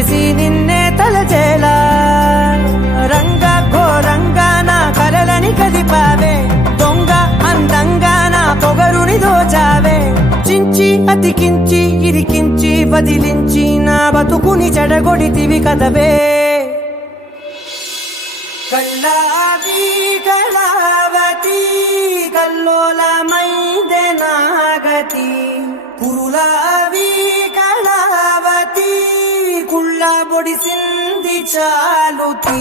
చేసి నిన్నే తలచేలా రంగా ఘోరంగా నా కలలని కదిపావే దొంగ అందంగా నా పొగరుని దోచావే చించి అతికించి ఇరికించి వదిలించి నా బతుకుని చెడగొడితివి కదవే కల్లావి కళావతి కల్లోలమైందే నాగతి కురులావి కళావతి కుళ్ళ బొడిసింది చాలుతి